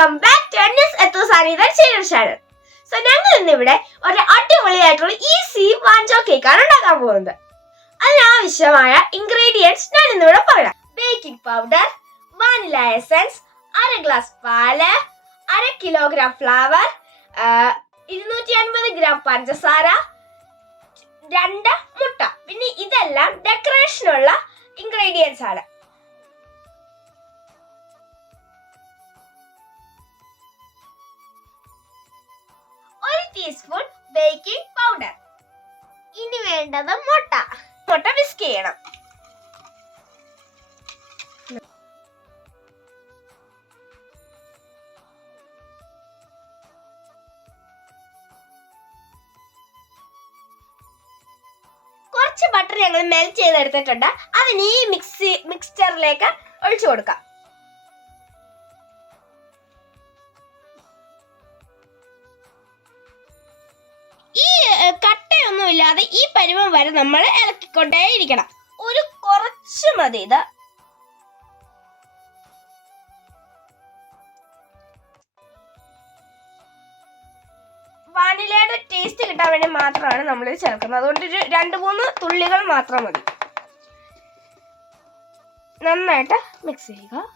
Welcome back to NS എത്തോസാനിയുടെ channel. So ഞങ്ങൾ ഇന്നിവിടെ ഒരു അടിപൊളിയായിട്ടുള്ള ഈസി വാഞ്ചോ കേക്കാണ് ഉണ്ടാക്കാൻ പോകുന്നത്. അതിനാവശ്യമായ ഇൻഗ്രീഡിയൻസ് ഞാൻ ഇന്നിവിടെ പറയാം. Baking powder, vanilla essence, 1/2 glass പാല്, 1/2 കിലോഗ്രാം ഫ്ലവർ, 250 ഗ്രാം പഞ്ചസാര, 2 മുട്ട. പിന്നെ ഇതെല്ലാം ഡെക്കറേഷനുള്ള ഇൻഗ്രീഡിയൻസ് ആണ്. Teaspoon baking powder. ഇനി വേണ്ടത് മുട്ട വിസ്ക് ചെയ്യണം. കുറച്ച് ബട്ടർ ഞങ്ങൾ മെൽറ്റ് ചെയ്തെടുത്തിട്ടുണ്ട്. അതിന് ഈ മിക്സ്ചറിലേക്ക് ഒഴിച്ചു കൊടുക്കാം. കട്ടയൊന്നുമില്ലാതെ ഈ പരുവം വരെ നമ്മൾ ഇളക്കിക്കൊണ്ടേയിരിക്കണം. ഒരു കുറച്ച് മതി. ഇത് വാനിലയുടെ ടേസ്റ്റ് കിട്ടാൻ വേണ്ടി മാത്രമാണ് നമ്മൾ ചേർക്കുന്നത്. അതുകൊണ്ട് ഒരു 2-3 തുള്ളികൾ മാത്രം മതി. നന്നായിട്ട് മിക്സ് ചെയ്യുക.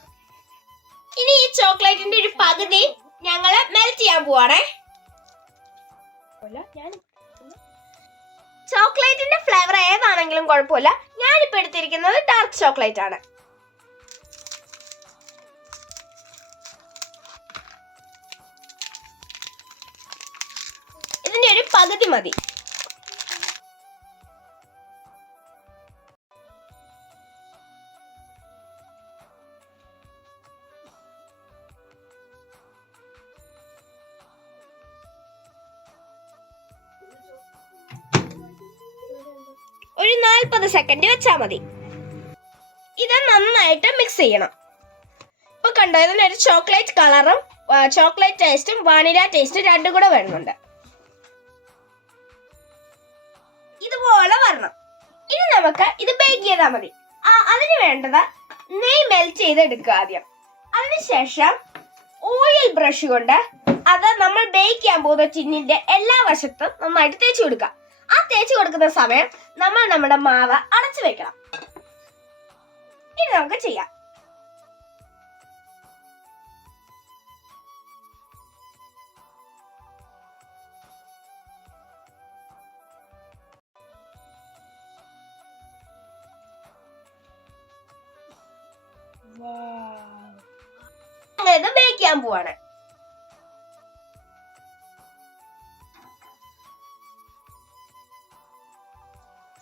ഇനി ഈ ചോക്ലേറ്റിന്റെ ഒരു പകുതി ഞങ്ങൾ മെൽറ്റ് ചെയ്യാൻ പോവാണേ. ചോക്ലേറ്റിന്റെ ഫ്ലേവർ ഏതാണെങ്കിലും കുഴപ്പമില്ല. ഞാനിപ്പോ എടുത്തിരിക്കുന്നത് ഡാർക്ക് ചോക്ലേറ്റ് ആണ്. ഇതിന്റെ ഒരു പകുതി മതി. ഒരു 40 സെക്കൻഡ് വെച്ചാൽ മതി. ഇത് നന്നായിട്ട് മിക്സ് ചെയ്യണം. ഇപ്പൊ കണ്ടോ, ഇതിനൊരു ചോക്ലേറ്റ് കളറും ചോക്ലേറ്റ് ടേസ്റ്റും വാനില ടേസ്റ്റും രണ്ടും കൂടെ വരുന്നുണ്ട്. ഇതുപോലെ വരണം. ഇനി നമുക്ക് ഇത് ബേക്ക് ചെയ്താൽ മതി. അതിന് വേണ്ടത് നെയ്യ് മെൽറ്റ് ചെയ്തെടുക്കുക ആദ്യം. അതിനുശേഷം ഓയിൽ ബ്രഷ് കൊണ്ട് അത് നമ്മൾ ബേക്ക് ചെയ്യാൻ പോകുന്ന ടിന്നിന്റെ എല്ലാ വശത്തും നന്നായിട്ട് തേച്ച് കൊടുക്കുക. ആ തേച്ച് കൊടുക്കുന്ന സമയം നമ്മൾ നമ്മുടെ മാവ് അടച്ചു വെക്കണം. ഇനി നമുക്ക് ചെയ്യാം. ഇത് ബേക്ക് ചെയ്യാൻ പോവാണ്.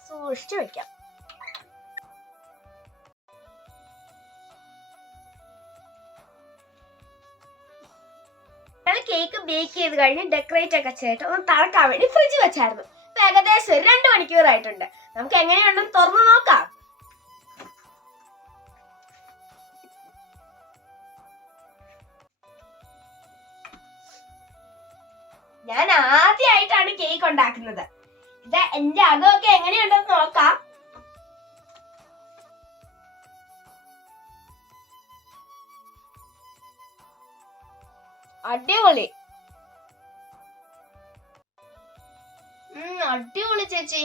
സൂക്ഷിച്ചു വെക്കാം. കേക്ക് ബേക്ക് ചെയ്ത് കഴിഞ്ഞ് ഡെക്കറേറ്റ് ഒക്കെ ചെയ്തിട്ട് ഒന്ന് തണുക്കാൻ വേണ്ടി ഫ്രിഡ്ജ് വെച്ചായിരുന്നു. ഏകദേശം 2 മണിക്കൂറായിട്ടുണ്ട്. നമുക്ക് എങ്ങനെയുണ്ടെന്ന് തുറന്നു നോക്കാം. ഞാൻ ആദ്യമായിട്ടാണ് കേക്ക് ഉണ്ടാക്കുന്നത്. ഇത് എന്റെ അകമൊക്കെ എങ്ങനെയുണ്ടെന്ന് നോക്കാം. അടിപൊളി, അടിപൊളി ചേച്ചി.